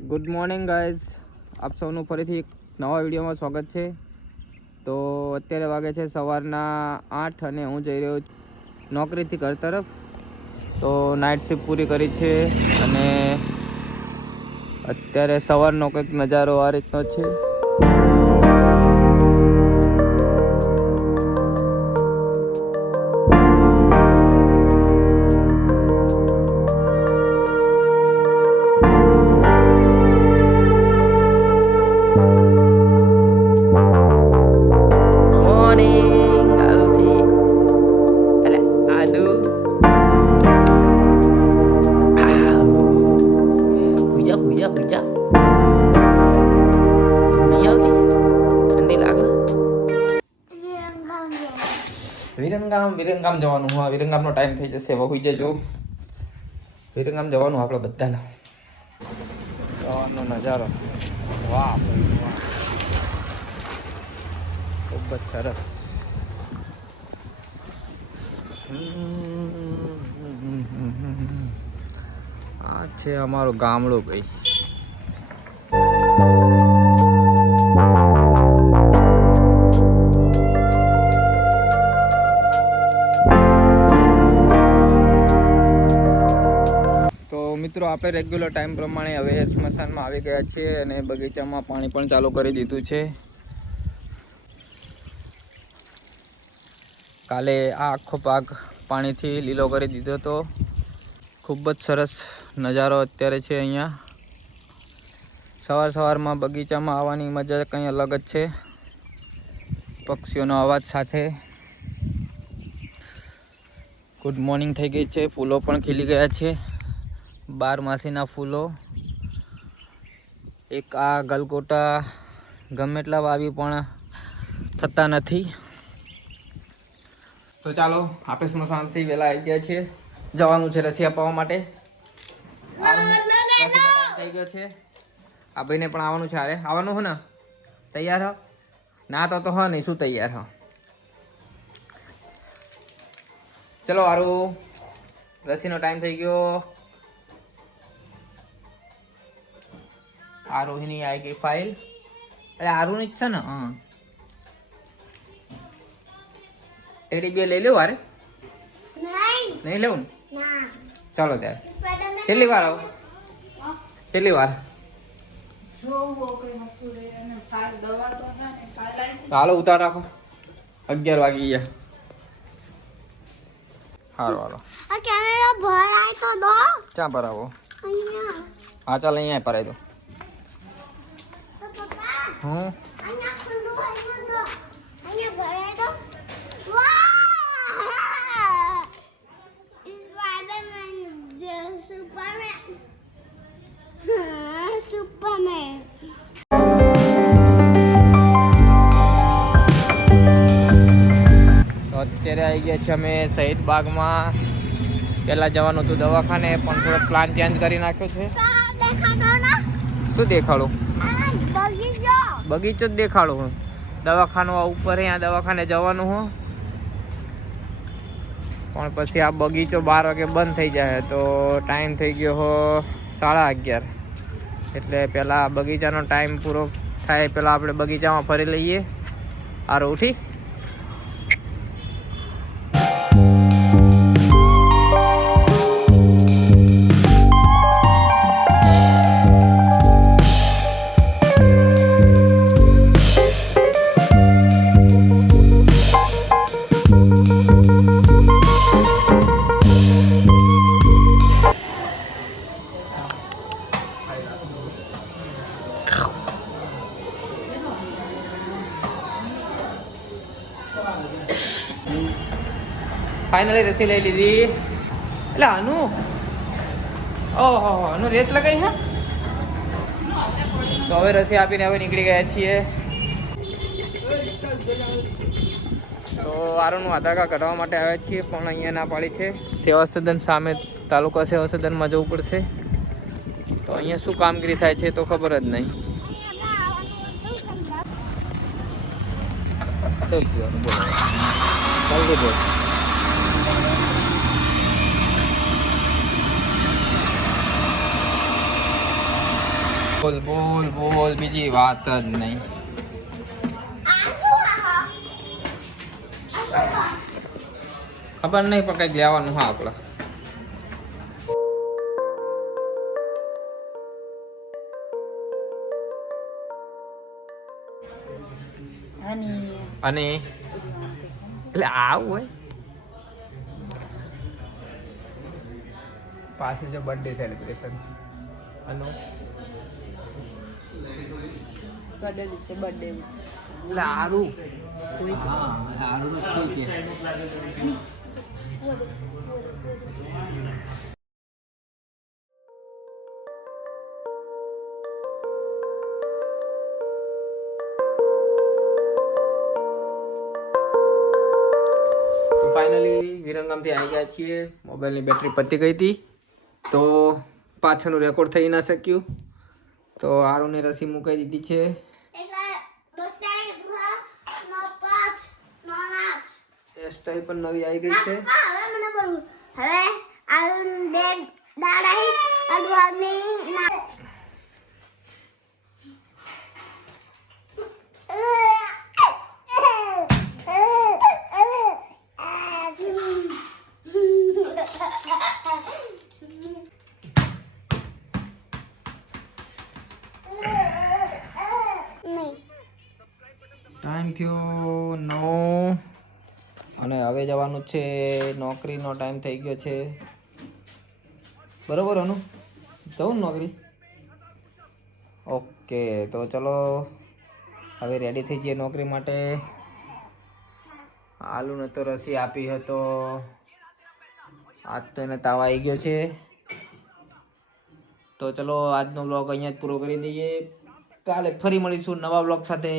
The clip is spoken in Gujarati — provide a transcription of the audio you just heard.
ગુડ મોર્નિંગ ગાઈઝ આપ સૌનું ફરીથી એક નવા વિડીયોમાં સ્વાગત છે. તો અત્યારે વાગે છે સવારના આઠ અને હું જઈ રહ્યો છું નોકરીથી ઘર તરફ. તો નાઇટ શિફ્ટ પૂરી કરી છે અને અત્યારે સવારનો કંઈક નજારો આ રીતનો છે. વિરંગામ વિરંગામ જવાનું, હા, વિરંગામનો ટાઈમ થઈ જશે, હવે હોઈ જજો. વિરંગામ જવાનું આપણે બધાને. સવારનો નજારો. વાહ ખૂબ જ સરસ. આ છે અમારું ગામડું ભાઈ. તો આપણે રેગ્યુલર ટાઈમ પ્રમાણે હવે સ્મશાનમાં આવી ગયા છીએ અને બગીચામાં પાણી પણ ચાલુ કરી દીધું છે. કાલે આ આખો પાક પાણીથી લીલો કરી દીધો હતો. ખૂબ જ સરસ નજારો અત્યારે છે અહીંયા. સવાર સવારમાં બગીચામાં આવવાની મજા કંઈ અલગ જ છે. પક્ષીઓનો અવાજ સાથે. ગુડ મોર્નિંગ થઈ ગઈ છે. ફૂલો પણ ખીલી ગયા છે. બારમાસીના ફૂલો. એક આ ગલગોટા ગમે એટલા વાવી પણ થતા નથી. તો ચાલો આપણે સ્મશાનથી વહેલા આવી ગયા છીએ. જવાનું છે રસી અપાવવા માટે. થઈ ગયો છે. આ ભાઈને પણ આવવાનું છે અરે આવવાનું હો ને? તૈયાર હો? ના તો તો હો નહીં શું તૈયાર હો? ચલો આરું રસીનો ટાઈમ થઈ ગયો. આરોહીની આવી ગઈ ફાઇલ અરે આરુની જ છે ને? હા. ટેડી બે લઈ લેવું અરે નહીં. લેવું ને? ચાલો ત્યારે. કેટલી વાર આવો. કેટલી વાર. હાલો ઉતાર રાખો. અગિયાર વાગી ગયા. સારું હાલો. આ કેમેરા ભરાય તો દો. ક્યાં ભરાવો? અહીંયા. હા ચાલ અહીંયા ભરાય દો. હું તો વાહ સ્પાઈડરમેન જે સુપરમેન હા સુપરમેન તો અત્યારે આવી ગયા છે અમે શહીદ બાગમાં. પહેલાં જવાનું હતું દવાખાને પણ થોડો પ્લાન ચેન્જ કરી નાખ્યો છે. શું દેખાડું? બગીચો જ દેખાડું હું. દવાખાનું આ ઉપર અહીંયા દવાખાને જવાનું હું. પણ પછી આ બગીચો બાર વાગે બંધ થઈ જાય, તો ટાઈમ થઈ ગયો હો સાડા અગિયાર. એટલે પહેલાં બગીચાનો ટાઈમ પૂરો થાય પહેલાં આપણે બગીચામાં ફરી લઈએ. આરો ઉઠી? ફાઇનલી રસી લઈ લીધી એટલે અનુ ઓહો અનુ રેસ લગાવી હે તો હવે રસી આપીને હવે નીકળી ગયા છીએ તો આરોનું આધાર કઢાવવા માટે આવ્યા છીએ પણ અહીંયા ના પાડી છે સેવા સદન સામે તાલુકા સેવા સદનમાં જવું પડશે તો અહીંયા શું કામગીરી થાય છે તો ખબર જ નહીં થઈ ગયું બોલો બોલ બોલ બોલ બીજી વાત જ નહીં? ખબર નહીં પણ કંઈક લેવાનું હા આપણે અને એટલે આવું હોય? પાછું છે બર્થડે સેલિબ્રેશન આનું સડે દિવસે બર્થડે એટલે આરું હા આરું શું છે ફાઇનલી વિરંગામથી આવી ગયા છીએ. મોબાઈલની બેટરી પતી ગઈ હતી. તો પાછળનું રેકોર્ડ થઈ ના શક્યું. તો આરુને રસી મુકાઈ દીધી છે એટલે દોસ્તાર ધુઆ, નો પાંચ, નો આઠ. હેરસ્ટાઈલ પણ નવી આવી ગઈ છે. હવે મને બોલવું. હવે આ બે દાડા અડવાની ટાઈમ થયો. હવે જવાનું છે, નોકરીનો ટાઈમ થઈ ગયો છે. બરોબર, અનુ? જવું નોકરી? ઓકે, તો ચલો, હવે રેડી થઈ જઈએ નોકરી માટે. આલુને તો રસી આપી હતો. આજ તો એને તાવ આવી ગયો છે. તો ચલો, આજનો બ્લોગ અહીંયા જ પૂરો કરી દઈએ. કાલે ફરી મળીશું નવા બ્લોગ સાથે.